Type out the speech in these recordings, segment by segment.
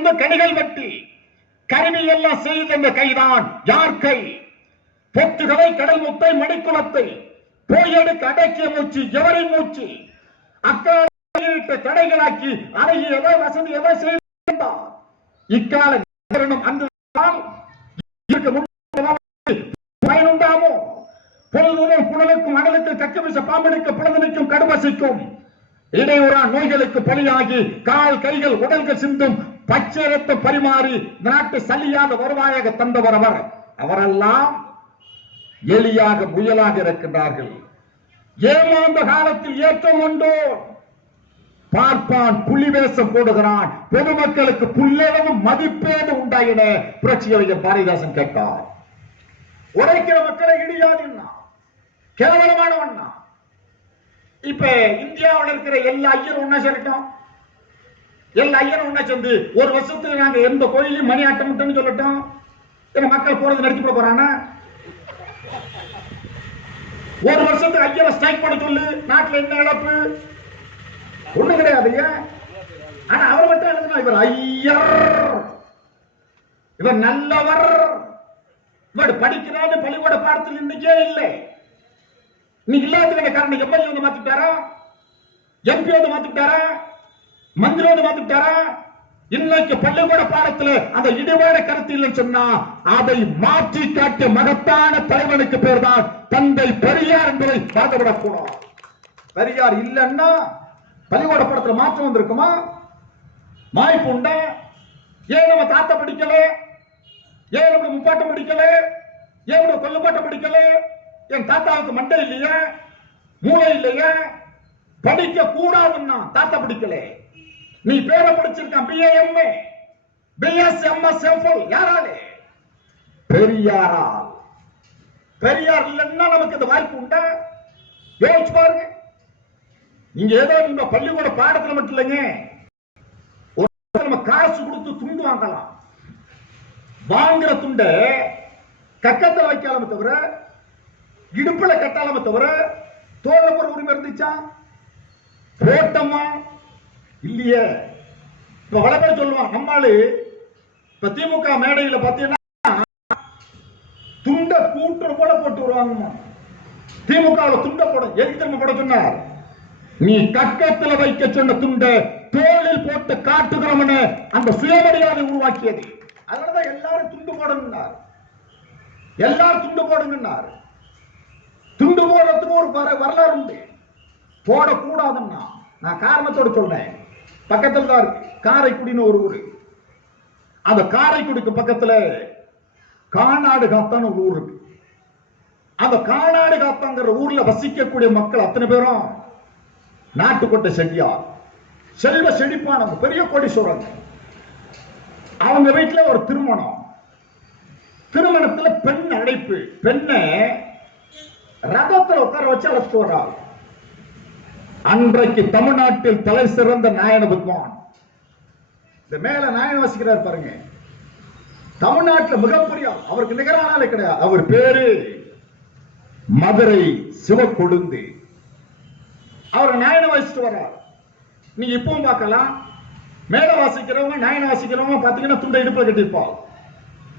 வந்து கனிகள் வெட்டி கருவி எல்லாம் செய்த கைதான் யார் கை? பொத்துகளை, கடல் முத்தை, மணிக்குளத்தை போயெடுக்க அடக்கிய மூச்சு எவரின் மூச்சு? அக்கால தடைகளாக்கி அழகியவை வசதியவை செய்தார். இக்கால அந்த பயனுண்டாமோ? பொழுதும் புனலுக்கும் அடலுக்கு கக்கவிச பாம்பனுக்கு பிளந்தனுக்கும் கடுவசிக்கும் இடையூறா நோய்களுக்கு பலியாகி கால் கைகள் உடல்கள் சிந்தும் பச்சை ரத்தம் பரிமாறி நாட்டு சலியாத வருவாயாக தந்தவர் அவர். அவரெல்லாம் எலியாக முயலாக இருக்கின்றார்கள். ஏமாந்த காலத்தில் ஏற்றம் உண்டோ? பார்ப்பான் புலி வேஷம் போடுகிறான், பொதுமக்களுக்கு புல்லளவு மதிப்பேது உண்டாயின புரட்சியவையர் பாரதிதாசன் கேட்டார். உரைக்கிற மக்களை இடியாதுன்னா கேவலமானவன்னா. இப்ப இந்தியாவில் இருக்கிற எல்லா ஐயரும் ஒன்னா சேரட்டும், எல்லா ஐயரும் ஒன்னா சேர்ந்து ஒரு வருஷத்துக்கு நாங்க எந்த கோயிலையும் மணி ஆட்டமிட்டோம்னு சொல்லட்டும். மக்கள் போறது நடத்தி போட போறானா? ஒரு வருஷத்துக்கு ஐயரை ஸ்ட்ரைக் பண்ண சொல்லு, நாட்டில் என்ன இழப்பு? ஒண்ணு கிடையாது. ஆனா அவர் மட்டும் எழுதுனா இவர் ஐயர், இவர் நல்லவர், இவர் படிக்கிறாரு பள்ளிக்கூட பாடத்தில் இன்னைக்கே இல்லை. இன்னைக்கு இல்லாத காரணம் எம்எல்ஏ வந்து மாத்திட்டாரா, எம்பி வந்து மாத்திட்டாரா, மந்திரி வந்து மாத்திட்டாரா? இன்னைக்கு பள்ளிக்கூட பாடத்தில் அந்த இடிவான கருத்து இல்லைன்னு சொன்னா அதை மாற்றி காட்டிய மகத்தான தலைவனுக்கு பேர் தான் தந்தை பெரியார் என்பதை பார்த்துவிடக்கூடாது. பெரியார் இல்லைன்னா பள்ளிக்கூட பாடத்தில் மாற்றம் வந்திருக்குமா? வாய்ப்பு உண்டா? ஏன் நம்ம தாத்தா படிக்கல? ஏன் நம்ம முப்பாட்டம் படிக்கல? ஏன் நம்ம கொல்லுப்பாட்டம் படிக்கல? என் தாத்தாவுக்கு மண்டை இல்லையா, மூளை இல்லையா? படிக்க கூடாதுன்னா தாத்தா படிக்கல. நீ பேரை படிச்சிருக்கான் BA, BS, MS, MPhil. யாராலே? பெரியாரால். பெரியார் இல்லைன்னா நமக்கு இந்த வாய்ப்பு உண்டா? யோசிச்சு பாருங்க. நீங்க ஏதோ இந்த பள்ளிக்கூட பாடத்துல மட்டும் இல்லைங்க, நம்ம காசு கொடுத்து துண்டு வாங்கலாம். வாங்குற துண்ட கக்கத்துல வைக்கலாமே தவிர, இடுப்புல கட்டாலாமே தவிர, தோல்ல போற உரிமை இருந்துச்சா? போட்டமா இல்லையே. இப்ப வளர்க்க சொல்லுவான் நம்மாளு. இப்ப திமுக மேடையில பாத்தீங்கன்னா துண்ட கூட்டுற போல போட்டு வருவாங்க. திமுக துண்ட போட எதுக்கு திரும்ப போட சொன்னார்? நீ கக்கத்துல வைக்க சொன்ன துண்ட தோளில் போட்டு காட்டுகிறோம்னு அந்த சுயமரியாதை உருவாக்கியது. அதனாலதான் எல்லாரும் துண்டு போடணும்னார். எல்லாரும் துண்டு போடுங்கன்னார். துண்டு போடுறதுக்கு ஒரு வரலாறு உண்டு. போடக்கூடாதுன்னா நான் காரணத்தோடு சொல்றேன். பக்கத்தில் தான் இருக்கு காரைக்குடின்னு ஒரு ஊரு. அந்த காரைக்குடிக்கு பக்கத்துல கானாடு காத்தான் ஒரு ஊர் இருக்கு. அந்த கானாடு காத்தாங்கிற ஊர்ல வசிக்கக்கூடிய மக்கள் அத்தனை பேரும் நாட்டுக்கோட்டை செட்டியார், செல்வ செழிப்பானவங்க, பெரிய கோடீஸ்வரன். அவங்க வீட்டுல ஒரு திருமணம். திருமணத்துல பெண் அழைப்பு. பெண்ணை ரதத்தில் உட்கார வச்சு அழைச்சிட்டு வர்றாங்க. அன்றைக்கு தமிழ்நாட்டில் தலை சிறந்த நாயன வித்வான், இந்த மேல நாயன வசிக்கிறார் பாருங்க, தமிழ்நாட்டில் மிகப்பெரிய, அவருக்கு நிகரானாலே கிடையாது. அவர் பேரு மதுரை சிவக்கொழுந்து. அவர் நாயன வாசிட்டு வர்றார். நீங்க இப்பவும் பார்க்கலாம், மேல வாசிக்கிறவங்க நாயன வாசிக்கிறவங்க பாத்தீங்கன்னா துண்டை இடுப்புல கட்டிருப்பார்,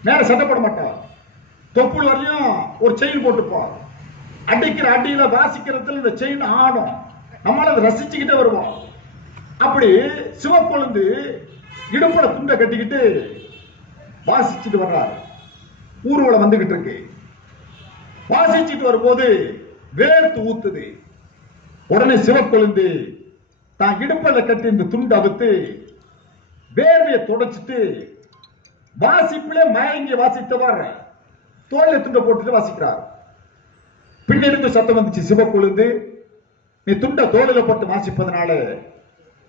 மேல சட்டப்பட மாட்டார், தொப்புள் வரலையும் ஒரு செயின் போட்டுப்பார். அடிக்கிற அடியில வாசிக்கிறதுல இந்த செயின் ஆடும். நம்மளால அதை ரசிச்சுக்கிட்டே வருவோம். அப்படி சிவக்கொழுந்து இடுப்புல துண்டை கட்டிக்கிட்டு வாசிச்சுட்டு வர்றாரு. ஊர்வலம் வந்துகிட்டு இருக்கு. வாசிச்சுட்டு வரும்போது வேர்த்து ஊத்துது. உடனே சிவக்கொழுந்து தான் இடுப்பல கட்டி இந்த துண்டு அவுத்து வேர்வையை தொடச்சிட்டு வாசிப்பிலே மயங்கி வாசித்தவர் தோல்ல துண்டை போட்டுட்டு வாசிக்கிறார். பின்னெடுத்து சத்தம் வந்துச்சு, சிவக்கொழுந்து நீ துண்ட தோளில போட்டு வாசிப்பதனால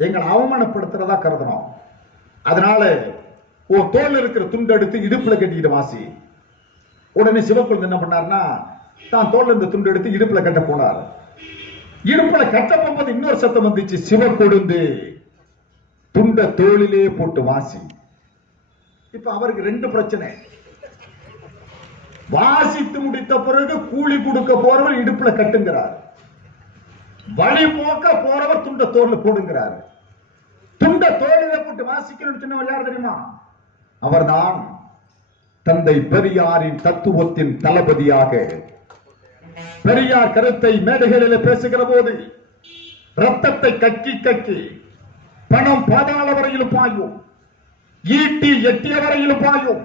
எங்களை அவமானப்படுத்துறதா கருதணும். அதனால உன் தோல் இருக்கிற துண்டு எடுத்து இடுப்புல கட்டிக்கிட்டு வாசி. உடனே சிவக்கொழுந்து என்ன பண்ணார்னா தான் தோல்ல இந்த துண்டு எடுத்து இடுப்புல கட்ட போனார். இடுப்புல கட்ட போகும்போது இன்னொரு சத்தம் வந்துச்சு, சிவக்கொழுந்து துண்ட தோளிலே போட்டு வாசி. இப்ப அவருக்கு ரெண்டு பிரச்சனை. வாசித்து முடித்த பிறகு கூலி கொடுக்க போறவர் இடுப்புல கட்டுங்கிறார், வழி போக்க போறவர் துண்ட தோல்ல போடுங்கிறார். துண்ட தோளில போட்டு வாசிக்கணும்னு சொன்னவர் யார் தெரியுமா? அவர்தான் தந்தை பெரியாரின் தத்துவத்தின் தளபதியாக. பெரியார் கருத்தை மேடைகளில் பேசுகிற போது ரத்தத்தை கக்கி கக்கி பணம் பாதாள வரையிலும் பாயும், ஈட்டி எட்டிய வரையிலும் பாயும்.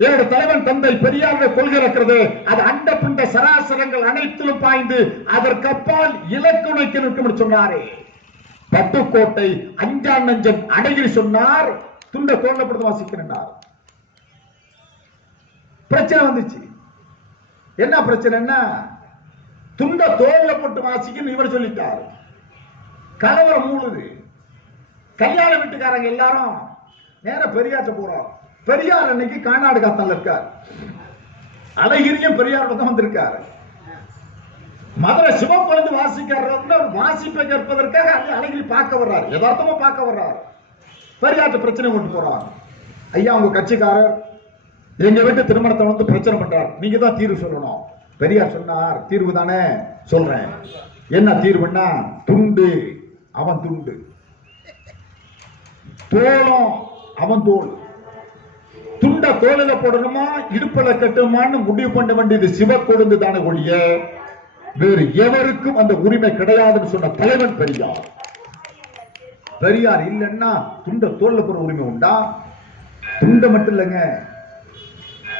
என்னுடைய தலைவன் தந்தை பெரியாருடைய கொள்கை இருக்கிறது, அது அண்ட புண்ட சராசரங்கள் அனைத்திலும் பாய்ந்து அதற்கப்பால் இலக்கு நோக்கி நிற்கும் சொன்னாரே. பட்டுக்கோட்டை அஞ்சான் நஞ்சன் அடையில் சொன்னார், துண்ட தோண்டப்படுத்த வாசிக்கிறார். பிரச்சனை வந்துச்சு. என்ன பிரச்சனை? துண்ட தோல்ல போட்டு வாசிக்கணும் இவர் சொல்லிட்டார். கலவரம் மூடுது. கல்யாண வீட்டுக்காரங்க எல்லாரும் நேர பெரியார்ட்ட போறோம். பெரியார் அன்னைக்கு கானாடு காத்தால இருக்கார். அழகிரியும் பெரியாரோட தான் வந்திருக்காரு. மதுரை சிவக்குழந்து வாசிக்கிறார். வாசிப்பை கேட்பதற்காக அழகிரி பார்க்க வர்றாரு, யதார்த்தமா பார்க்க வர்றாரு. பெரியார்ட்ட பிரச்சனை கொண்டு போறார். ஐயா, உங்க கட்சிக்காரர் எங்க வீட்டு திருமணத்தை வந்து பிரச்சனை பண்றார், நீங்க தான் தீர்வு சொல்லணும். பெரியார் சொன்னார், தீர்வு தானே சொல்றேன். என்ன தீர்வுன்னா, துண்டு அவன் துண்டு, தோளம் அவன் தோல். துண்ட தோளில போடணுமா இடுப்புல கட்டுமான்னு முடிவு பண்ண வேண்டியது சிவக்கொழுந்து தானே ஒழிய வேறு எவருக்கும் அந்த உரிமை கிடையாதுன்னு சொன்ன தலைவன் பெரியார். பெரியார் இல்லைன்னா துண்ட தோல்ல போற உரிமை உண்டா? துண்ட மட்டும் இல்லைங்க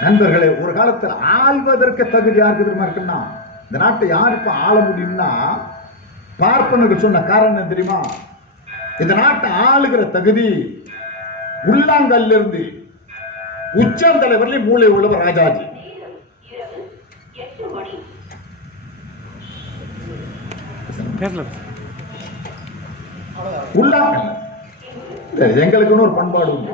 நண்பர்களே. ஒரு காலத்தில் ஆள்வதற்கு தகுதி யாருக்கு தெரியுமா இருக்குன்னா, இந்த நாட்டை யார் இப்ப ஆள முடியும்னா பார்ப்பனர்கள் சொன்ன காரணம் தெரியுமா? இந்த நாட்டை ஆளுகிற தகுதி உள்ளாங்கல்ல இருந்து உச்சந்தலைவரில் மூளை உள்ளவர் ராஜாஜி. உள்ளாங்கல் எங்களுக்குன்னு ஒரு பண்பாடு உண்டு.